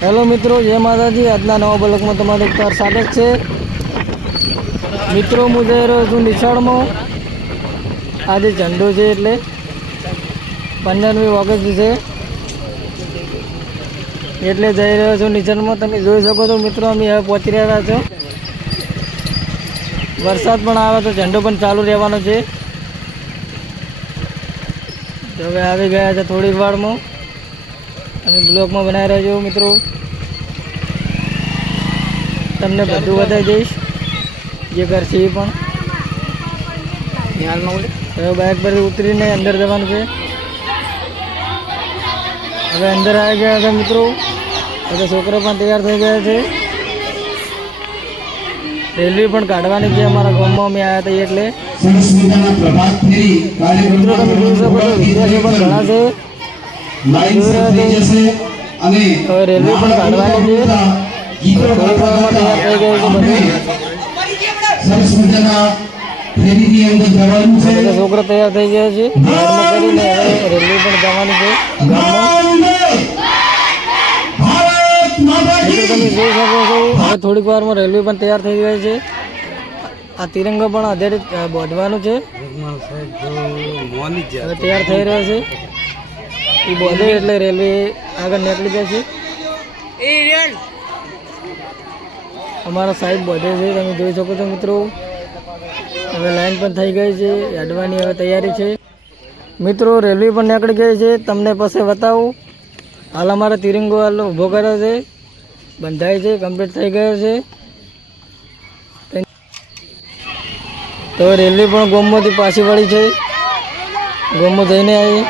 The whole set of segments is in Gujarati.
હેલો મિત્રો, જય માતાજી. આજના નવા બ્લોકમાં તમારું એકવાર સ્વાગત છે. મિત્રો, હું જઈ રહ્યો છું નિશાળમાં. આજે ઝંડો છે એટલે પંદરમી ઓગસ્ટ છે. એટલે જઈ રહ્યો છું નિશાળમાં. તમે જોઈ શકો છો મિત્રો, અમે હવે પહોંચી રહ્યા છો. વરસાદ પણ આવે તો ઝંડો પણ ચાલુ રહેવાનો છે. હવે આવી ગયા છે થોડીક વારમાં. અને બ્લોગમાં બનાવી રહેજો મિત્રો. તમને બધું બતાવી દઈશ. જે કરશે એ પણ. હવે બાઇક પર ઉતરીને અંદર જવાનું છે. હવે અંદર આવી ગયા છે મિત્રો. હવે છોકરો પણ તૈયાર થઈ ગયા છે. રેલવે પણ કાઢવાની છે. અમારા ગામમાં અમે આવ્યા હતા એટલે. મિત્રો તમે જોઈ શકો છો વિદ્યાર્થીઓ પણ ઘણા છે. લાઈન થઈ જશે અને હવે રેલવે પણ કાઢવાની છે. ગીતો થોડી વારમાં તૈયાર થઈ ગયું છે સરસ મજાના ફેરીની અંદર જવાનું છે. છોકરો તૈયાર થઈ ગયા છે. ગાડીમાં કરીને હવે રેલવે પણ જવાનું છે. તમે જોઈ શકો છો. હવે થોડીક વારમાં રેલવે પણ તૈયાર થઈ ગઈ છે. આ તિરંગો પણ આધારિત બોઢવાનું છે. તૈયાર થઈ રહ્યો છે. એ બોધે એટલે રેલવે આગળ નીકળી જાય છે અમારા સાહેબ બોધે છે તમે જોઈ શકો છો મિત્રો. હવે લાઈન પણ થઈ ગઈ છે હેડવાની હવે તૈયારી છે. મિત્રો રેલવે પણ નીકળી ગઈ છે તમને પાસે બતાવું. હાલ અમારા તિરંગો હાલ ઊભો કર્યો છે બંધાય છે કમ્પ્લીટ થઈ ગયો છે. તો રેલવે પણ ગોમમાંથી પાછી વળી છે. ગોમમાં જઈને આવી.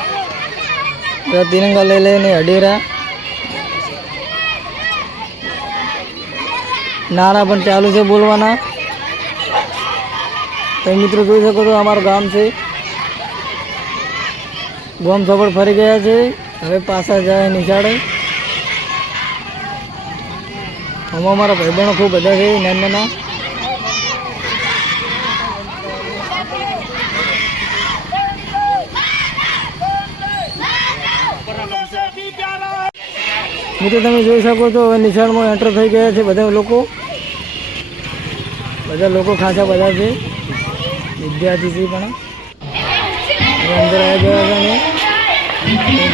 તિરંગા લઈ લઈને અડેરા નારા પણ ચાલુ છે બોલવાના. તમે મિત્રો જોઈ શકો છો અમારું ગામ છે. ગોમ સફળ ફરી ગયા છે. હવે પાછા જાય નિશાળે. આમાં અમારા ભાઈબંધો ખૂબ બધા છે નાના નાના મિત્રો તમે જોઈ શકો છો હવે નિશાળમાં એન્ટર થઈ ગયા છે બધા લોકો. બધા લોકો ખાસા બધા છે. વિદ્યાર્થી પણ. અંદર આવી ગયા છે અમે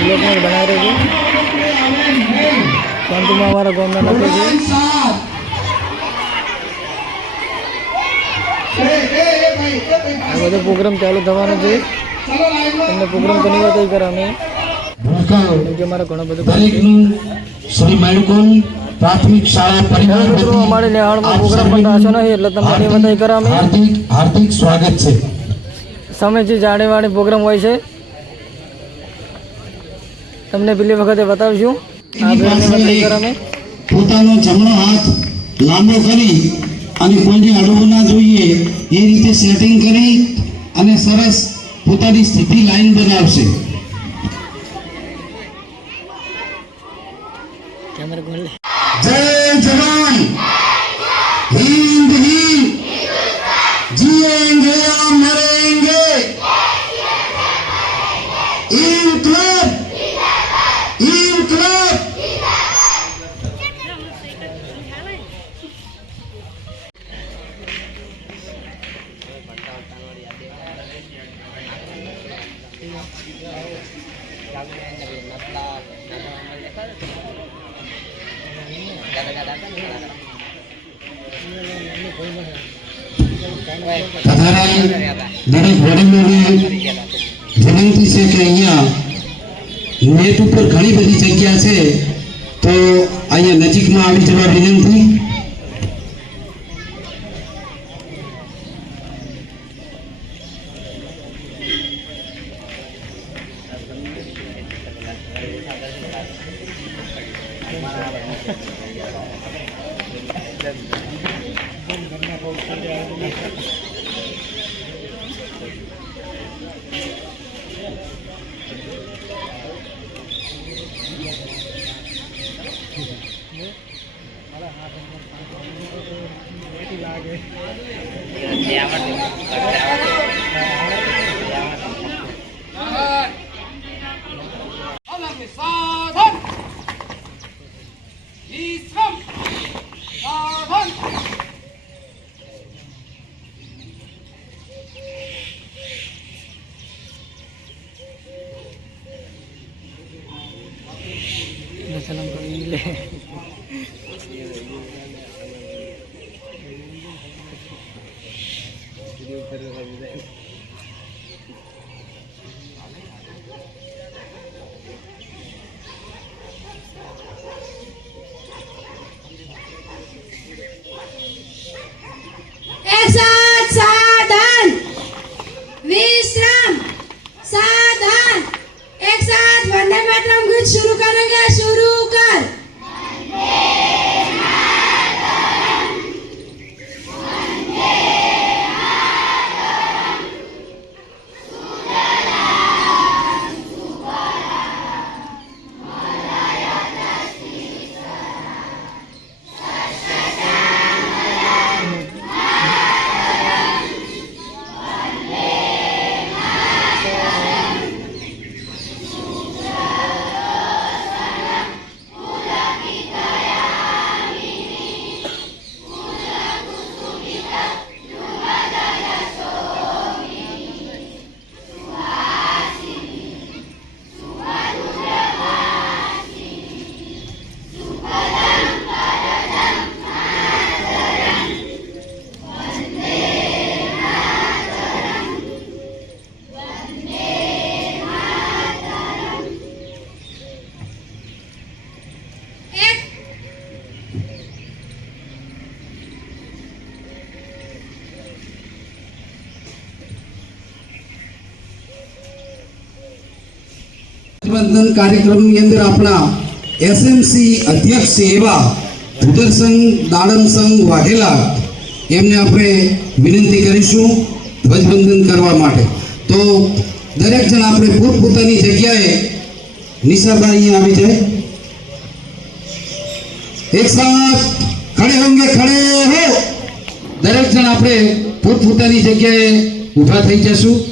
બ્લોકમાં બનાવી રહ્યો છું શાંતિમાં અમારા ગામના લોકો છે. બધો પ્રોગ્રામ ચાલુ થવાનો છે. તમને પ્રોગ્રામ ઘણી વાત કરે અમે. કે અમારે ઘણો બધો શ્રી માણકોલ પ્રાથમિક શાળા પરિવાર અમારે નિહાળમાં પ્રોગ્રામ પણ રાખ્યો એટલે તમારી એ બધાય અમે હાર્દિક હાર્દિક સ્વાગત છે. સમયથી જે વાણી પ્રોગ્રામ હોય છે. તમને પેલી વખતે બતાવીશું. પોતાનો જમણો હાથ લાંબો કરી અને કોઈને અડવું ના જોઈએ એ રીતે સેટિંગ કરી અને સરસ પોતાની સ્થિતિ લાઈન બનાવશે. మరి గొల్లే జై జవాన్. વિનંતી છે કે અહીંયા નેટ ઉપર ઘણી બધી જગ્યા છે, તો અહીંયા નજીકમાં આવી જવા વિનંતી. લાગે. બંધન કાર્યક્રમની અંદર આપણા એસએમસી અધ્યક્ષ એવા ભૂદરસંઘ દાડમસંઘ વાઘેલા એમને આપણે વિનંતી કરીશું ધ્વજવંદન કરવા માટે. તો દરેક જણ આપણે પોતપોતાની જગ્યાએ નિશાભાઈ આવી જાય. એક સાથ, ખડે હોંગે ખડે હો. દરેક જણ આપણે પોતપોતાની જગ્યાએ ઊભા થઈ જશું.